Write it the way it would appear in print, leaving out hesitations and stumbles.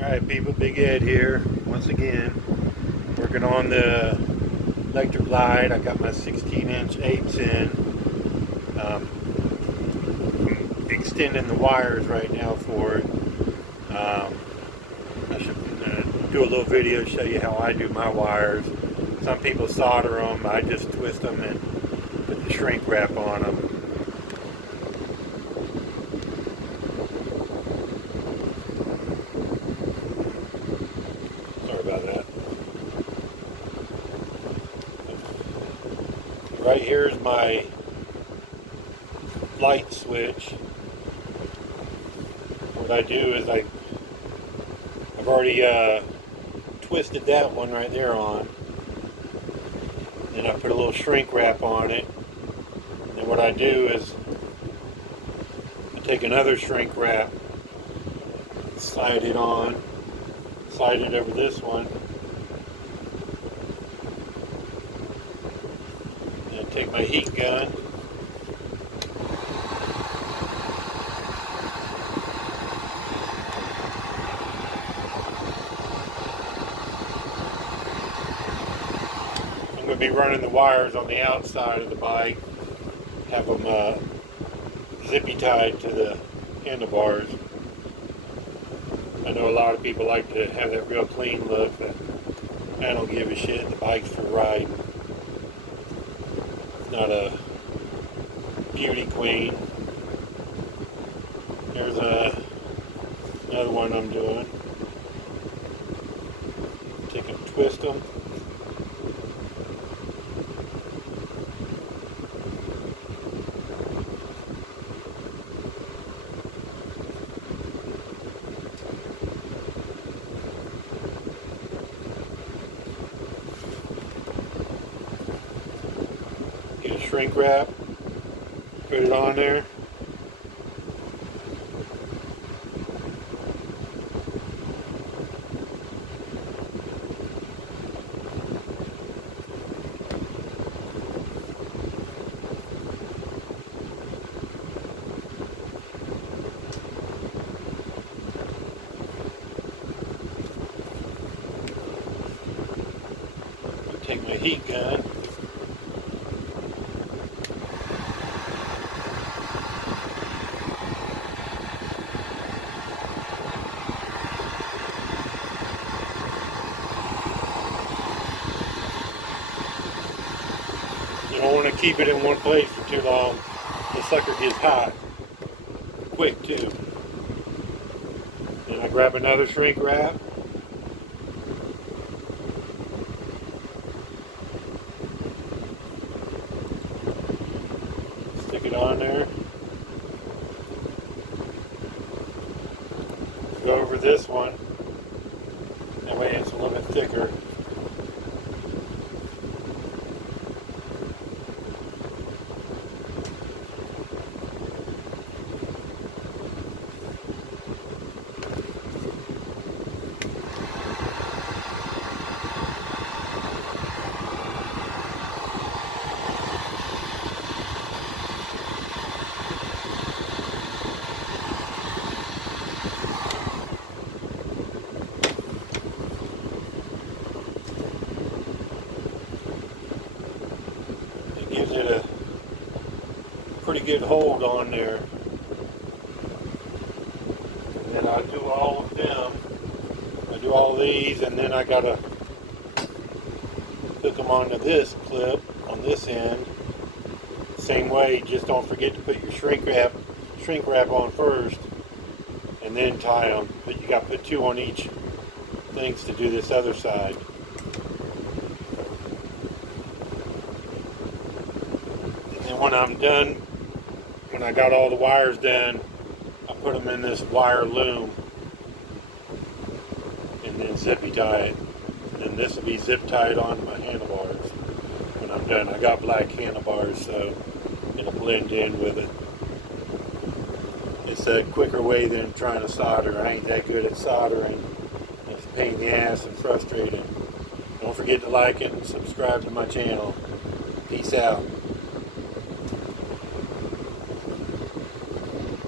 Alright people, Big Ed here once again, working on the Electraglide. I got my 16-inch 8s in. I'm extending the wires right now for it. I should do a little video to show you how I do my wires. Some people solder them, I just twist them and put the shrink wrap on them. Sorry about that. Right here is my light switch. What I do is I've already twisted that one right there on. Then I put a little shrink wrap on it. And then what I do is I take another shrink wrap, slide it on, slide it over this one, and I take my heat gun, I'm going to be running the wires on the outside of the bike, have them zippy tied to the handlebars. I know a lot of people like to have that real clean look, but I don't give a shit. The bike's for riding. It's not a beauty queen. There's another one I'm doing. Take and twist them. Get a shrink wrap, put it on there. Take my heat gun. You don't want to keep it in one place for too long. The sucker gets hot quick too. Then I grab another shrink wrap. Stick it on there. Go over this one. That way it's a little bit thicker. Gives it a pretty good hold on there. And then I do all of them. I do all these, and then I gotta hook them onto this clip on this end. Same way, just don't forget to put your shrink wrap on first, and then tie them. But you gotta put two on each things to do this other side. And when I'm done, when I got all the wires done, I put them in this wire loom and then zippy tie it. And then this will be zip tied onto my handlebars when I'm done. I got black handlebars, so it'll blend in with it. It's a quicker way than trying to solder. I ain't that good at soldering. It's a pain in the ass and frustrating. Don't forget to like it and subscribe to my channel. Peace out.